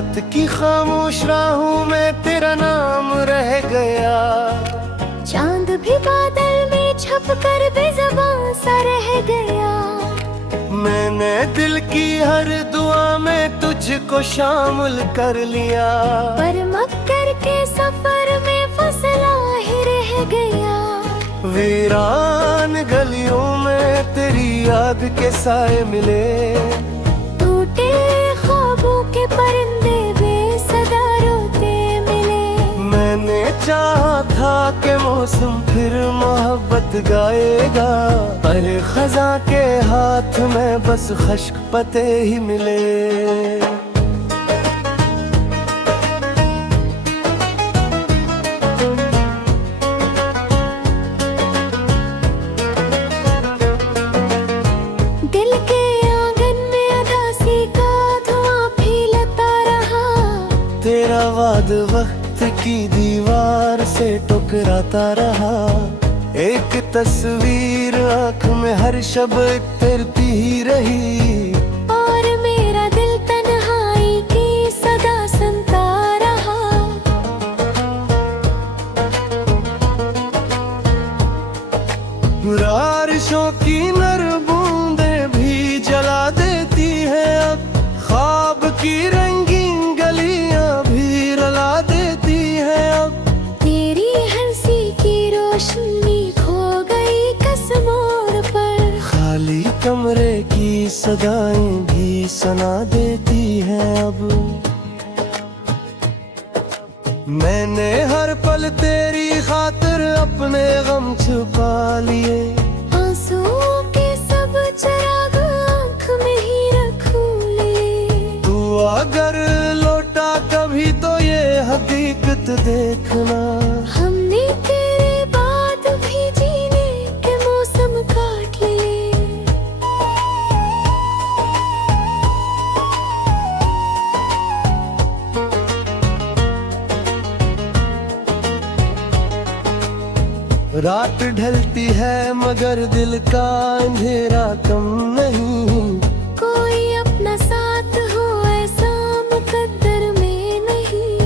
रात की खामोश राहों में तेरा नाम रह गया। चांद भी बादल में छप कर बेज़बां सा रह गया। मैंने दिल की हर दुआ में तुझको शामिल कर लिया। पर मक्कर के सफर में फसला ही रह गया। वीरान गलियों में तेरी याद के साए मिले। टूटे ख्वाबों के परिंदे बेसदा रोते मिले। मैंने चाहा था कि मौसम फिर मोहब्बत गाएगा, पर खजा के हाथ में बस खश्क पते ही मिले। दिल के आंगन में अदासी का धुआं फैलता रहा। तेरा वाद वक्त की दीवार से टकराता रहा। एक तस्वीर आँख में हर शब तैरती ही रही। और मेरा दिल तन्हाई की सदा सुनता रहा। बारिशों की नर बूंदें भी जला देती है अब। ख्वाब की रंगीन गलियां भी रुला देती है अब। तेरी हंसी की रोशनी खो गई कसमोर पर। खाली कमरे की सदाएं भी सुना देती हैं अब। मैंने हर पल तेरी खातिर अपने गम छुपा लिए। आंसुओं के सब चिराग आँख में ही रखूं लिए। तू अगर लौटा कभी तो ये हकीकत देखना। हमने तेरे बाद भी जीने के मौसम काट लिए। रात ढलती है मगर दिल का अंधेरा कम नहीं। कोई अपना साथ हो ऐसा मुकद्दर में नहीं।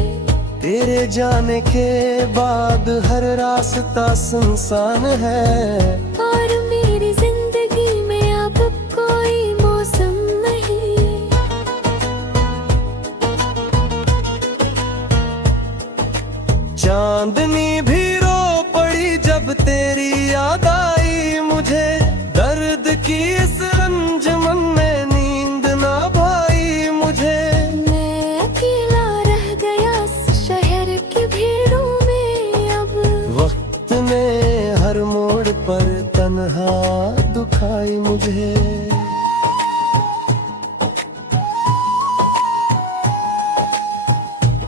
तेरे जाने के बाद हर रास्ता सुनसान है। और मेरी जिंदगी में अब कोई मौसम नहीं। चांदनी भी रो पड़ी जब तेरी याद आई मुझे। दर्द की इस अंजुमन में नींद ना भाई मुझे। मैं अकेला रह गया शहर की भीड़ों में अब। वक्त ने हर मोड़ पर तन्हा दुखाई मुझे।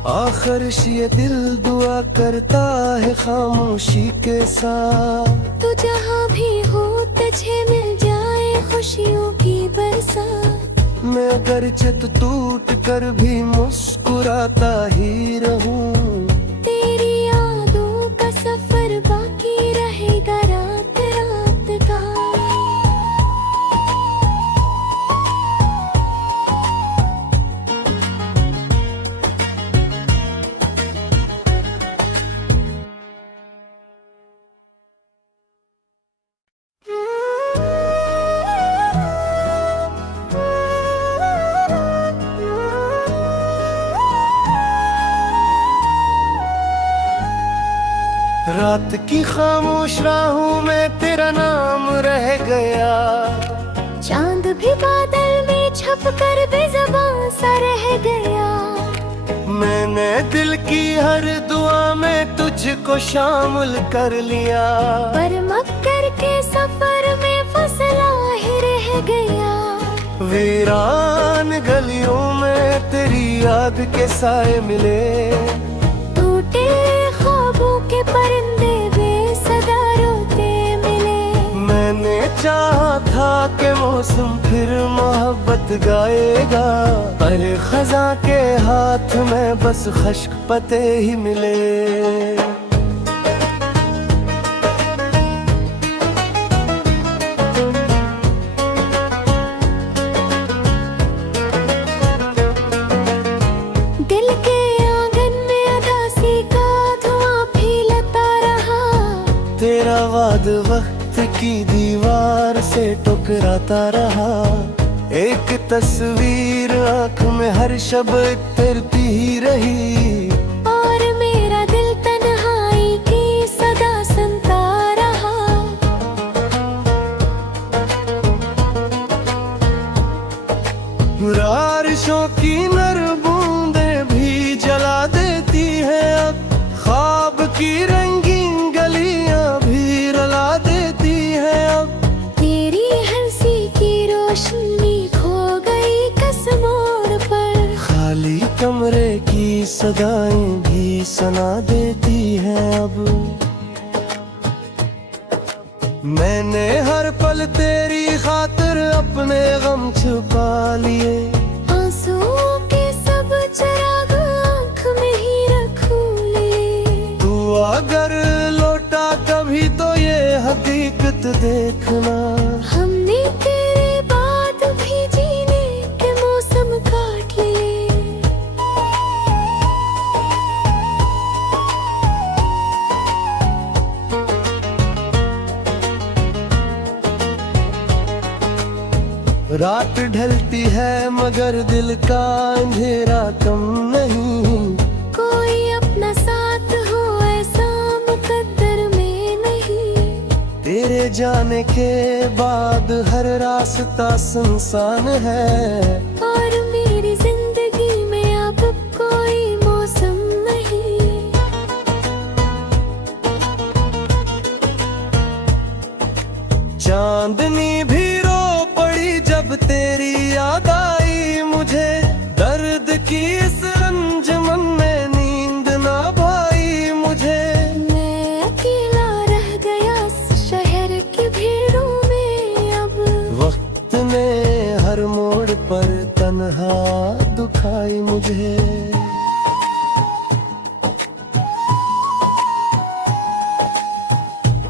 आखिर ये दिल दुआ करता है खामोशी के साथ। तू जहाँ भी हो तुझे मिल जाए खुशियों की बरसात। मैं अगर चित टूट कर भी मुस्कुराता ही रहूं। तेरी यादों का सफर बाकी रहेगा रात रात का। रात की खामोश राहों में तेरा नाम रह गया। चांद भी बादल में छप कर बेज़बां सा रह गया। मैंने दिल की हर दुआ में तुझको शामिल कर लिया। पर मक्कर के सफर में फसला ही रह गया। वीरान गलियों में तेरी याद के साए मिले। टूटे ख्वाबों के परिंदे बेसदा रोते मिले। मैंने चाहा था कि मौसम फिर मोहब्बत गाएगा, पर खजा के हाथ में बस खश्क पते ही मिले। की दीवार से टकराता रहा। एक तस्वीर आँख में हर शब तैरती ही रही। और मेरा दिल तन्हाई की सदा सुनता रहा। बारिशों की नर बूंदें भी जला देती है अब। ख्वाब की रंगीन गलियां भी रुला देती है अब। तेरी हंसी की रोशनी खो गई कस मोड़ पर। खाली कमरे की सदाएं भी सुना देती हैं अब। मैंने हर पल तेरी खातिर अपने गम छुपा लिए। आंसुओं के सब चिराग आँख में ही रखूं लिए। तू अगर लौटा कभी तो ये हकीकत देखना। हमने तेरे बाद भी जीने के मौसम काट लिए। रात ढलती है मगर दिल का अंधेरा कम नहीं। कोई अपना साथ हो ऐसा मुकद्दर में नहीं। तेरे जाने के बाद हर रास्ता सुनसान है। और मेरी जिंदगी में अब कोई मौसम नहीं। चांदनी भी रो पड़ी जब तेरी याद आई मुझे। दर्द की इस अंजुमन में नींद ना भाई मुझे। मैं अकेला रह गया शहर की भीड़ों में अब। वक्त ने हर मोड़ पर तन्हा दुखाई मुझे।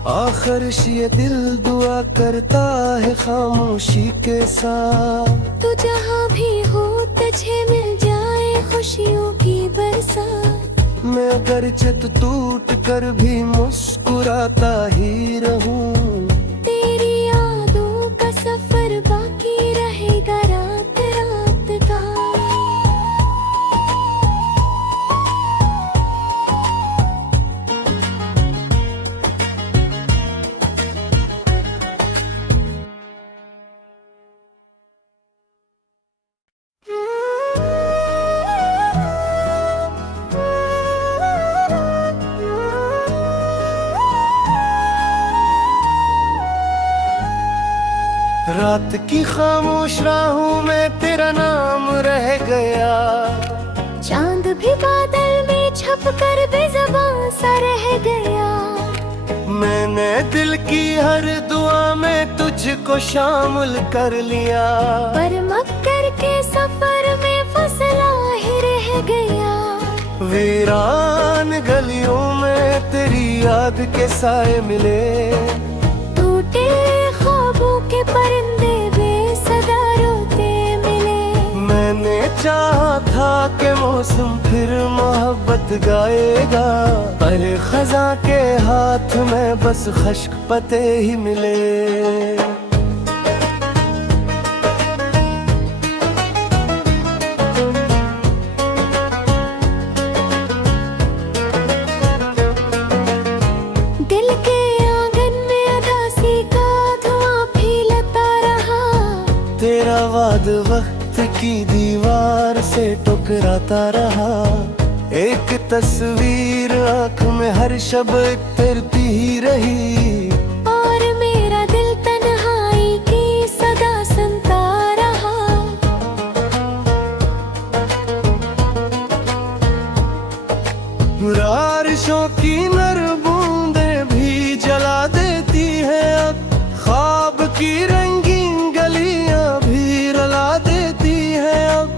आखिर ये दिल दुआ करता है खामोशी के साथ। तू जहाँ भी हो तुझे मिल जाए खुशियों की बरसात। मैं अगर छत टूट कर भी मुस्कुराता ही रहूं। तेरी यादों का सफर बाकी रहेगा रात रात का। रात की खामोश राहों में तेरा नाम रह गया। चांद भी बादल में छप कर बेज़बान सा रह गया। मैंने दिल की हर दुआ में तुझको शामिल कर लिया। पर मक्कर के सफर में फसला ही रह गया। वीरान गलियों में तेरी याद के साए मिले। टूटे ख्वाबों के परिंदे बेसदा रोते मिले। मैंने चाहा था कि मौसम फिर मोहब्बत गाएगा। पर खजा के हाथ में बस खश्क पते ही मिले। दिल के आंगन में अदासी का धुआं फैलता रहा। तेरा वाद वक्त की दीवार से टकराता रहा। एक तस्वीर आँख में हर शब तैरती ही रही। और मेरा दिल तन्हाई की सदा सुनता रहा। बारिशों की नर बूंदें भी जला देती है अब। ख्वाब की रंगीन गलियां भी रुला देती है अब।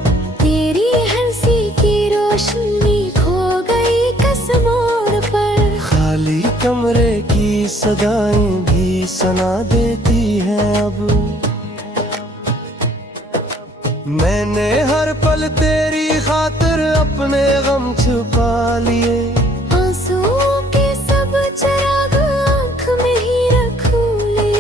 तेरी हंसी की रोशनी खो गई कस मोड़ पर। खाली कमरे की सदाएं भी सुना देती हैं अब। मैंने हर पल तेरी खातिर अपने गम छुपा लिए। आंसुओं के सब चिराग आँख में ही रखूं लिए।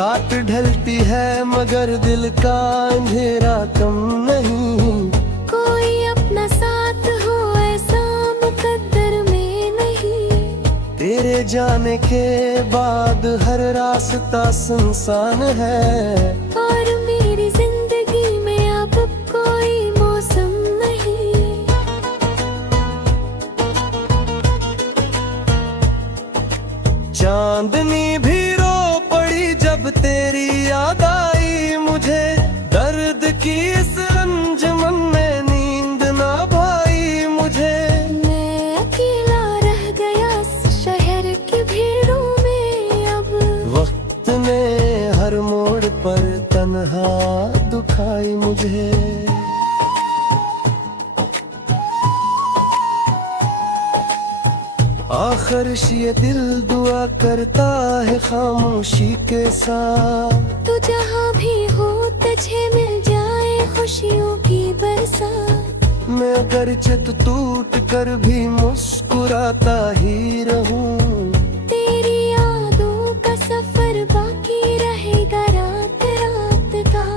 रात ढलती है मगर दिल का अंधेरा कम नहीं। कोई अपना साथ हो ऐसा मुकद्दर में नहीं। तेरे जाने के बाद हर रास्ता सुनसान है। और मेरी जिंदगी में अब कोई मौसम नहीं। चांदनी भी रो पड़ी जब तेरी याद आई मुझे। दर्द की इस अंजुमन में नींद ना भाई मुझे। मैं अकेला रह गया शहर की भीड़ों में अब। वक्त ने हर मोड़ पर तन्हा दुखाई मुझे। आखिर ये दिल दुआ करता है खामोशी के साथ। तू जहाँ भी हो तुझे मिल जाए खुशियों की बरसात। मैं अगरचे तो टूट कर भी मुस्कुराता ही रहूं। तेरी यादों का सफर बाकी रहेगा रात रात का।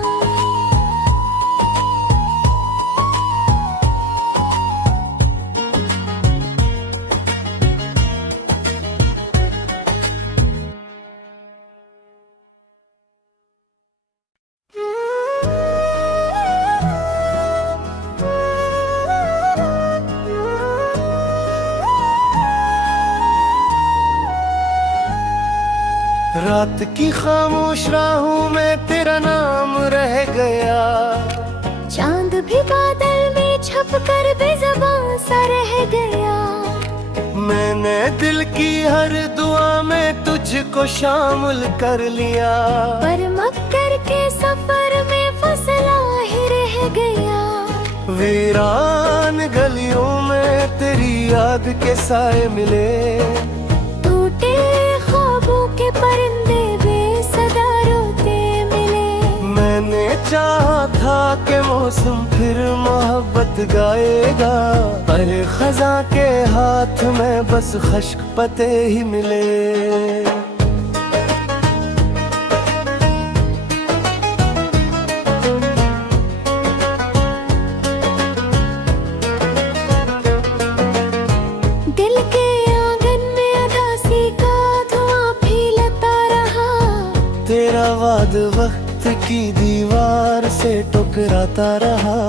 रात की खामोश राहों में तेरा नाम रह गया। चांद भी बादल में छप कर बेज़बान सा रह गया। मैंने दिल की हर दुआ में तुझको शामिल कर लिया। पर मक्कर के सफर में फसला ही रह गया। वीरान गलियों में तेरी याद के साए मिले। टूटे ख्वाबों के परिंदे बेसदा रोते मिले। मैंने चाहा था कि मौसम फिर मोहब्बत गाएगा। पर खजा के हाथ में बस खश्क पते ही मिले। दिल के आंगन में अदासी का धुआं फैलता रहा। तेरा वाद वक्त की दीवार से टकराता रहा।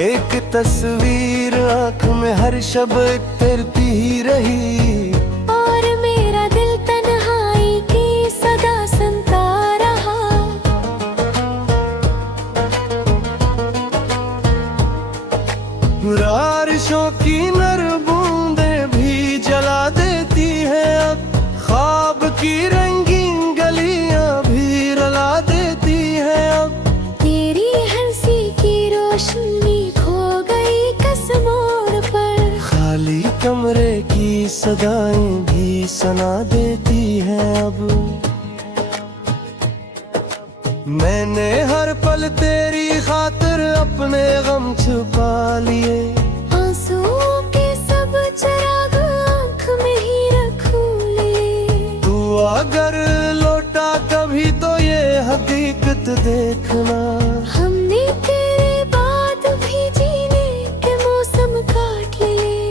एक तस्वीर आँख में हर शब तैरती ही रही। और मेरा दिल तन्हाई की सदा सुनता रहा। बारिशों की नर बूंदें भी जला देती है अब। ख्वाब की रंगीन गलियां भी रुला देती है अब। तेरी हंसी की रोशनी खो गई कस मोड़ पर। खाली कमरे की सदाएं भी सुना देती हैं अब। मैंने हर पल तेरी खातिर अपने गम छुपा लिए। आंसुओं के सब चिराग आँख में ही रखूं लिए। तू अगर लौटा कभी तो ये हकीकत देखना। हमने तेरे बाद भी जीने के मौसम काट लिए।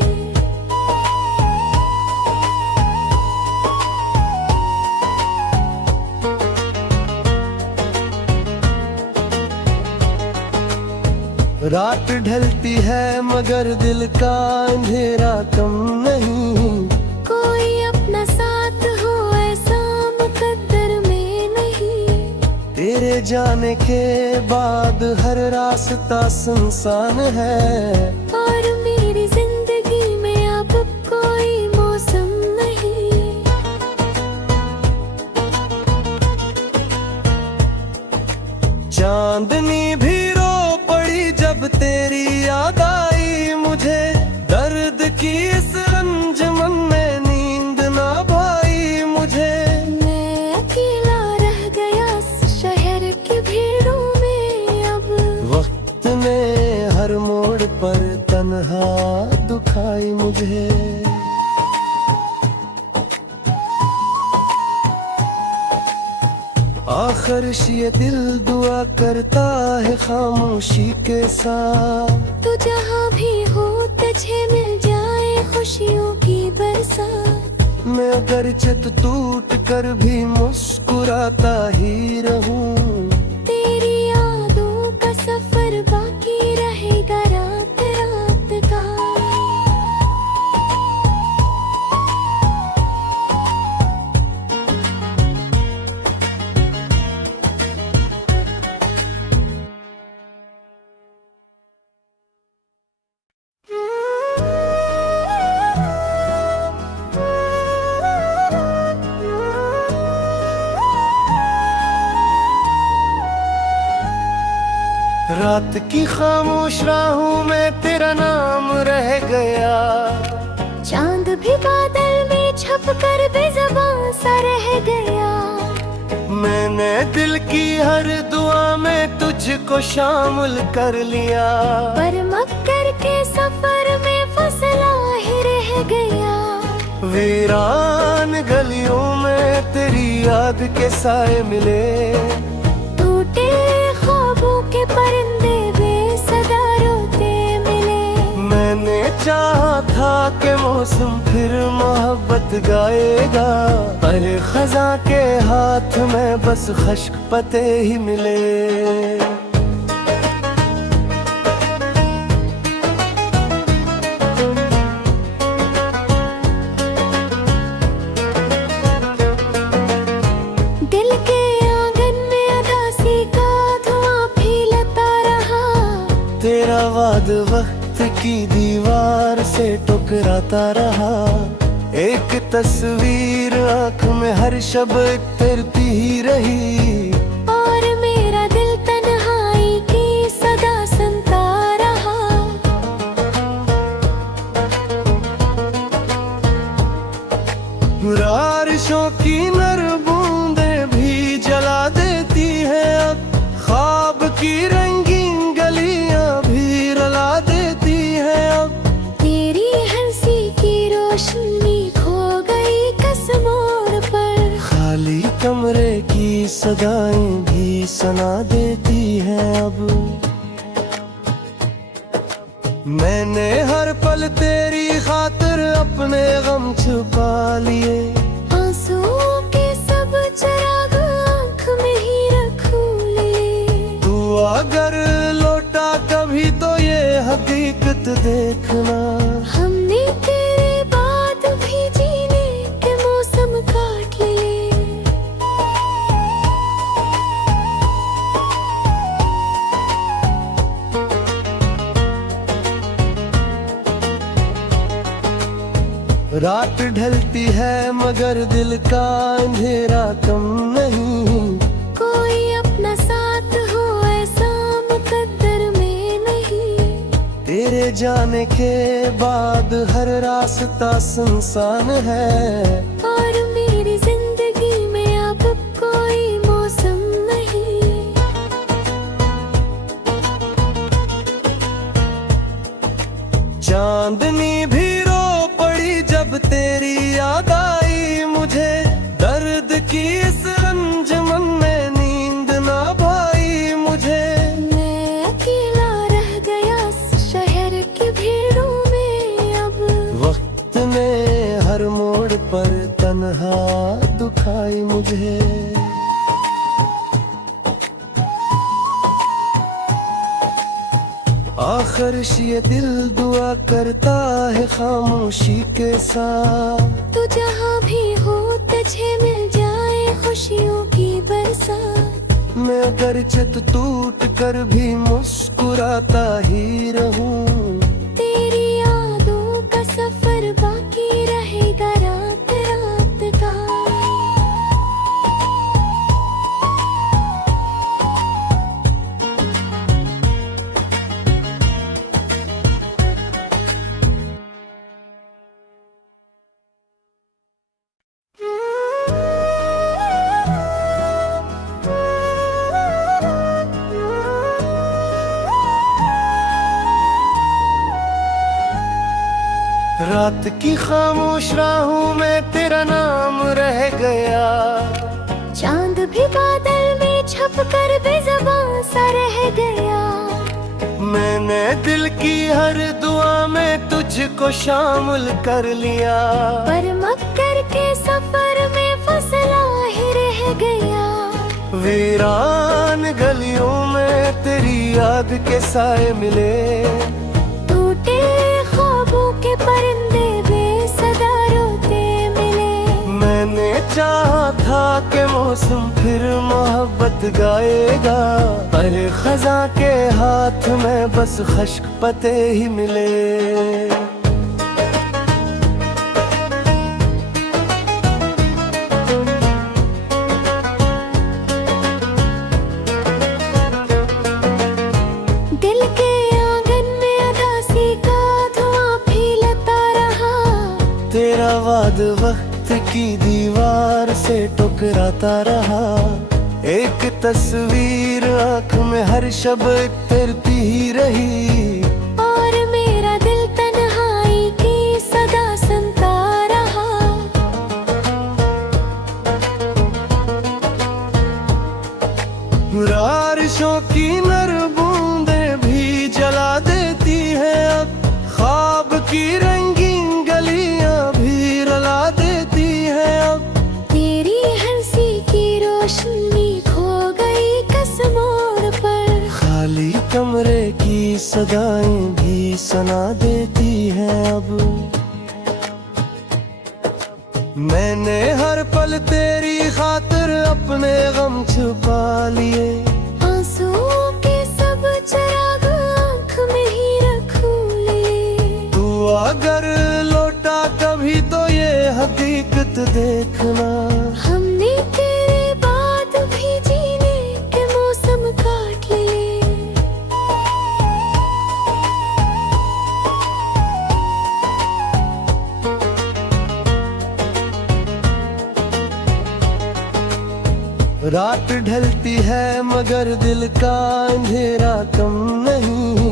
रात ढलती है मगर दिल का अंधेरा कम नहीं। कोई अपना साथ हो ऐसा मुकद्दर में नहीं। तेरे जाने के बाद हर रास्ता सुनसान है। और मेरी जिंदगी में अब कोई मौसम नहीं। चांदनी भी रो पड़ी जब तेरी याद आई मुझे। दर्द की इस अंजुमन में नींद ना भाई मुझे। मैं अकेला रह गया शहर की भीड़ों में अब। वक्त ने हर मोड़ पर तन्हा दुखाई मुझे। ये दिल दुआ करता है खामोशी के साथ। तू जहाँ भी हो तुझे मिल जाए खुशियों की बरसात। मैं अगर छत टूट कर भी मुस्कुराता ही रहूं। तेरी यादों का सफर बाकी रहेगा रात रात का। रात की खामोश राहों में तेरा नाम रह गया। चांद भी बादल में छप कर बेज़बान सा रह गया। मैंने दिल की हर दुआ में तुझको शामिल कर लिया। पर मक्कर के सफर में फसला ही रह गया। वीरान गलियों में तेरी याद के साए मिले। टूटे ख्वाबों के परिंदे बेसदा रोते मिले। मैंने चाहा था कि मौसम फिर मोहब्बत गाएगा, पर खजा के हाथ में बस खश्क पते ही मिले। दिल के आंगन में अदासी का धुआं फैलता रहा। तेरा वाद वक्त की दीवार से टकराता रहा। एक तस्वीर आँख में हर शब तैरती ही रही। और मेरा दिल तन्हाई की सदा सुनता रहा। बारिशों की नर बूंदें भी जला देती है अब। ख्वाब की रंगीन गलियां भी रुला देती है अब। तेरी हंसी की रोशनी खो गई कसमों पर। खाली कमरे की सदाएं भी सुना देती हैं अब। मैंने हर पल तेरी खातिर अपने गम छुपा लिए। आंसुओं के सब चिराग आँख में ही रखूं लिए। तू अगर लौटा कभी तो ये हकीकत देखना। हमने तेरे बाद भी जीने के मौसम काट लिए। रात ढलती है मगर दिल का अंधेरा कम नहीं। कोई अपना साथ हो ऐसा मुकद्दर में नहीं। तेरे जाने के बाद हर रास्ता सुनसान है। और मेरी जिंदगी में अब कोई मौसम नहीं। चांदनी भी रो पड़ी जब तेरी याद आई मुझे। दर्द की इस अंजुमन में नींद ना भाई मुझे। मैं अकेला रह गया शहर की भीड़ों में अब। वक्त ने हर मोड़ पर तन्हा दुखाई मुझे। आखिर ये दिल दुआ करता है खामोशी के साथ। तू जहाँ भी हो तुझे मिल जाए खुशियों की बरसात। मैं अगर छत टूट कर भी मुस्कुराता ही रहूं। तेरी यादों का सफर बाकी रहेगा रात रात का। रात की खामोश राहों में तेरा नाम रह गया। चांद भी बादल में छप छुप कर बेज़बान सा रह गया। मैंने दिल की हर दुआ में तुझको शामिल कर लिया, पर मक्कर के सफर में फसला ही रह गया। वीरान गलियों में तेरी याद के साए मिले, टूटे ख्वाबों के परिंदे बेसदा रोते मिले। मैंने चाहा था कि मौसम फिर मोहब्बत गाएगा, पर खजा के हाथ में बस खश्क पते ही मिले। दिल के आंगन में अदासी का धुआं फैलता रहा, तेरा वाद वक्त की दीवार से टकराता रहा। एक तस्वीर आँख में हर शब तैरती ही रही, और मेरा दिल तन्हाई की सदा सुनता रहा। बारिशों की नर बूंदें भी जला देती है अब, ख्वाब की रंगीन गलियां भी रुला देती है अब। तेरी हंसी की रोशनी खो गई कस मोड़ पर, खाली कमरे की सदाएं भी सुना देती हैं अब। मैंने हर पल तेरी खातिर अपने गम छुपा लिए, आंसुओं के सब चिराग आँख में ही रखूं लिए। तू अगर लौटा कभी तो ये हकीकत देखना, हमने तेरे बाद भी जीने के मौसम काट लिए। रात ढलती है मगर दिल का अंधेरा कम नहीं,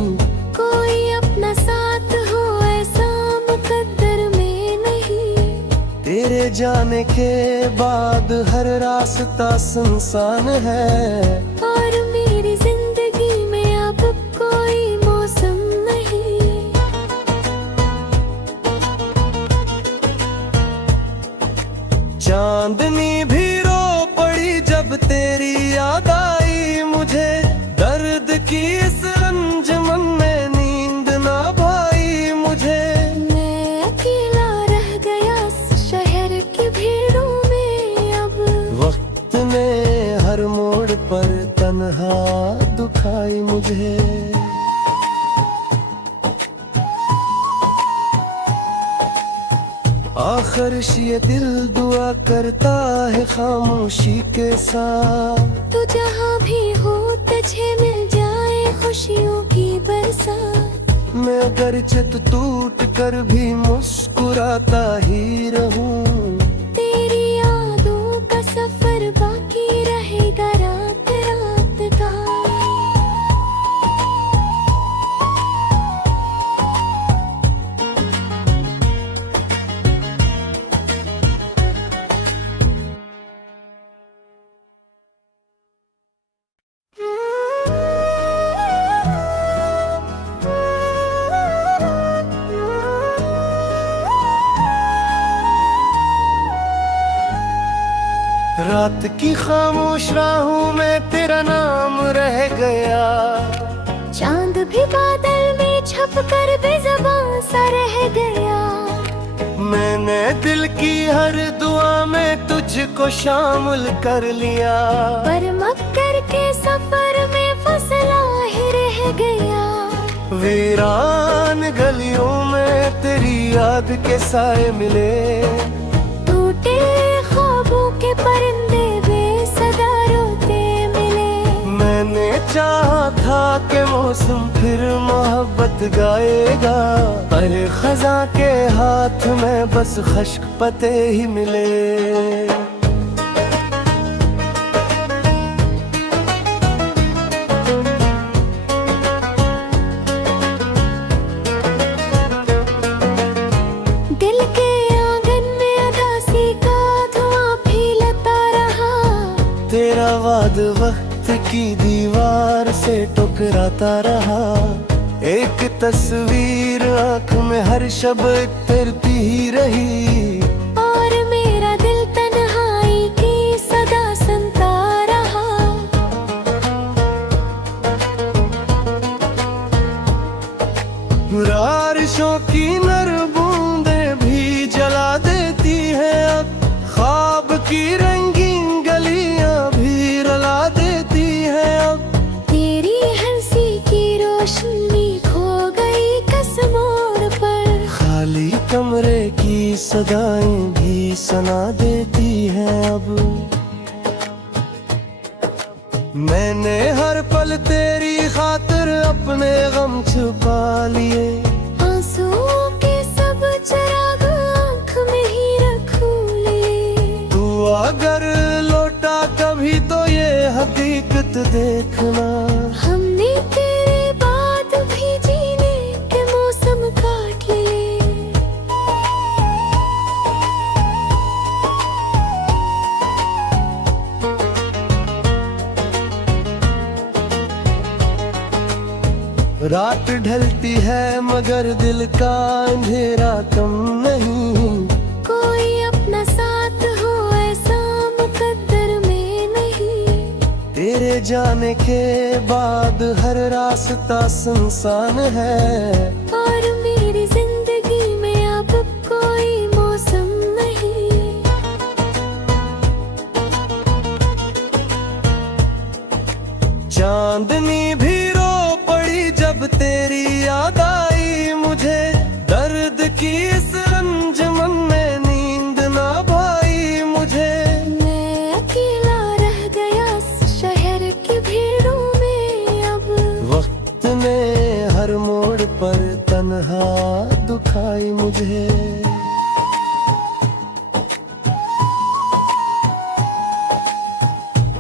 कोई अपना साथ हो ऐसा मुकद्दर में नहीं। तेरे जाने के बाद हर रास्ता सुनसान है, और मेरी जिंदगी में अब कोई मौसम नहीं। चांदनी भी रो पड़ी जब तेरी याद आई मुझे, दर्द की इस अंजुमन में नींद ना भाई मुझे। मैं अकेला रह गया शहर की भीड़ों में अब, वक्त ने हर मोड़ पर तन्हा दुखाई मुझे। आखिर ये दिल दुआ करता है खामोशी के साथ, तू जहाँ भी हो तुझे मिल जाए खुशियों की बरसात। मैं अगर चित टूट कर भी मुस्कुराता ही रहूं, तेरी यादों का सफर बाकी रहेगा रात रात का। रात की खामोश राहों में तेरा नाम रह गया, चांद भी बादल में छप कर बेज़बान सा रह गया। मैंने दिल की हर दुआ में तुझको शामिल कर लिया, पर मक्कर के सफर में फसला ही रह गया। वीरान गलियों में तेरी याद के साए मिले, टूटे ख्वाबों के परिंदे बेसदा रोते मिले। मैंने चाहा था कि मौसम फिर मोहब्बत गाएगा, पर खजा के हाथ में बस खश्क पते ही मिले। दिल के आंगन में अदासी का धुआं फैलता रहा, तेरा वाद वक्त की दीवार से टकराता रहा। एक तस्वीर आँख में हर शब फिरती ही रही, और मेरा दिल तन्हाई की सदा सुनता रहा। बारिशों की नर बूंदें भी जला देती है अब, ख्वाब की रंगीन गलियां भी रुला देती है अब। तेरी हंसी की रोशनी खो गई कस मोड़ पर, खाली कमरे की सदाएं भी सुना देती हैं अब। मैंने हर पल तेरी खातिर अपने गम छुपा लिए, आंसुओं के सब चिराग आँख में ही रखूं लिए। तू अगर लौटा कभी तो ये हकीकत देखना, हमने तेरे बाद भी जीने के मौसम काट लिए। रात ढलती है मगर दिल का अंधेरा कम नहीं। कोई अपना साथ हो ऐसा मुकद्दर में नहीं। तेरे जाने के बाद हर रास्ता सुनसान है, और मेरी जिंदगी में अब कोई मौसम नहीं। चांदनी भी रो पड़ी जब तेरी याद आई मुझे, दर्द की इस अंजुमन में नींद ना भाई मुझे। मैं अकेला रह गया शहर की भीड़ों में अब, वक्त ने हर मोड़ पर तन्हा दुखाई मुझे।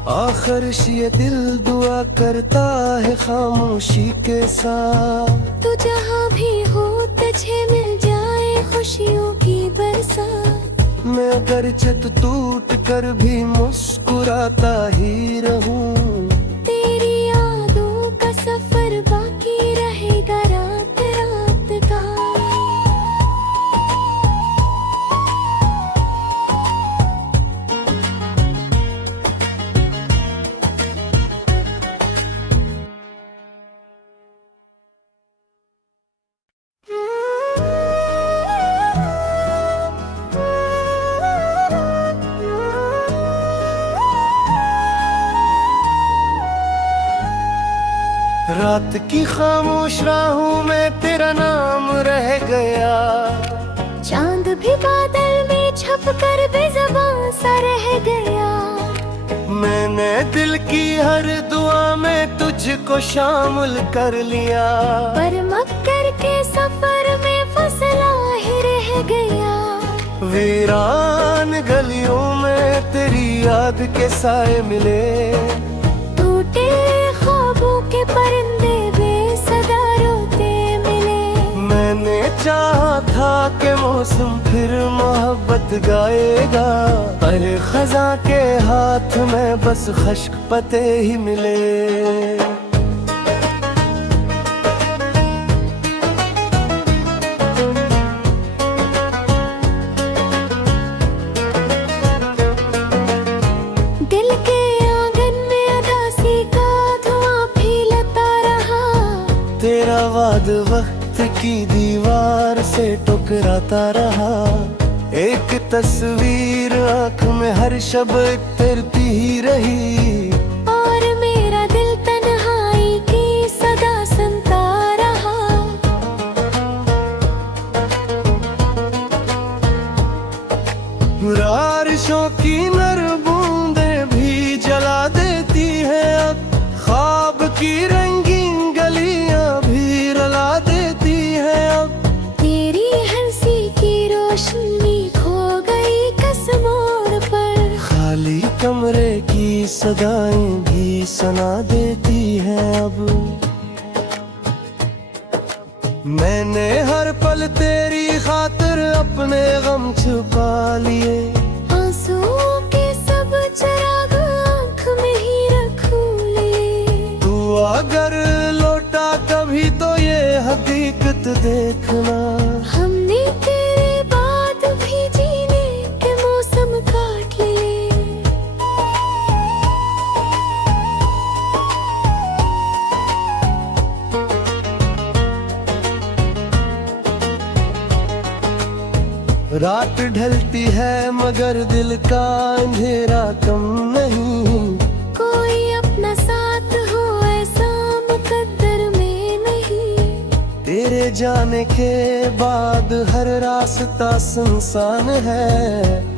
आखिर ये दिल दुआ करता है खामोशी के साथ, तू जहाँ भी हो तुझे मिल जाए खुशियों की बरसात। मैं अगर छत टूट कर भी मुस्कुराता ही रहूं, तेरी यादों का सफर बाकी रहेगा रात रात का। रात की खामोश राहों में तेरा नाम रह गया, चांद भी बादल में छप कर बेज़बान सा रह गया। मैंने दिल की हर दुआ में तुझको शामिल कर लिया, पर मक्कर के सफर में फसला ही रह गया। वीरान गलियों में तेरी याद के साए मिले, टूटे ख्वाबों के परिंदे बेसदा रोते मिले। मैंने चाहा था कि मौसम फिर मोहब्बत गाएगा, पर खजा के हाथ में बस खश्क पते ही मिले। दिल के आंगन में अदासी का धुआं फैलता रहा, तेरा वाद वक्त की दीवार से टकराता रहा। एक तस्वीर आँख में हर शब फिरती ही रही, और मेरा दिल तन्हाई की सदा सुनता रहा। बारिशों की नर बूंदें भी जला देती है अब, ख्वाब की रंगीन गलियां भी रुला देती है अब। तेरी हंसी की रोशनी खो गई कस मोड़ पर, खाली कमरे की सदाएं भी सुना देती हैं अब। मैंने हर पल तेरी खातिर अपने गम छुपा लिए, आंसुओं के सब चिराग आँख में ही रखूं लिए। हकीकत देखना। हमने तेरे बाद भी जीने के मौसम काट लिए। रात ढलती है मगर दिल का अंधेरा कम नहीं। कोई अपना साथ हो ऐसा मुकद्दर में नहीं। तेरे जाने के बाद हर रास्ता सुनसान है।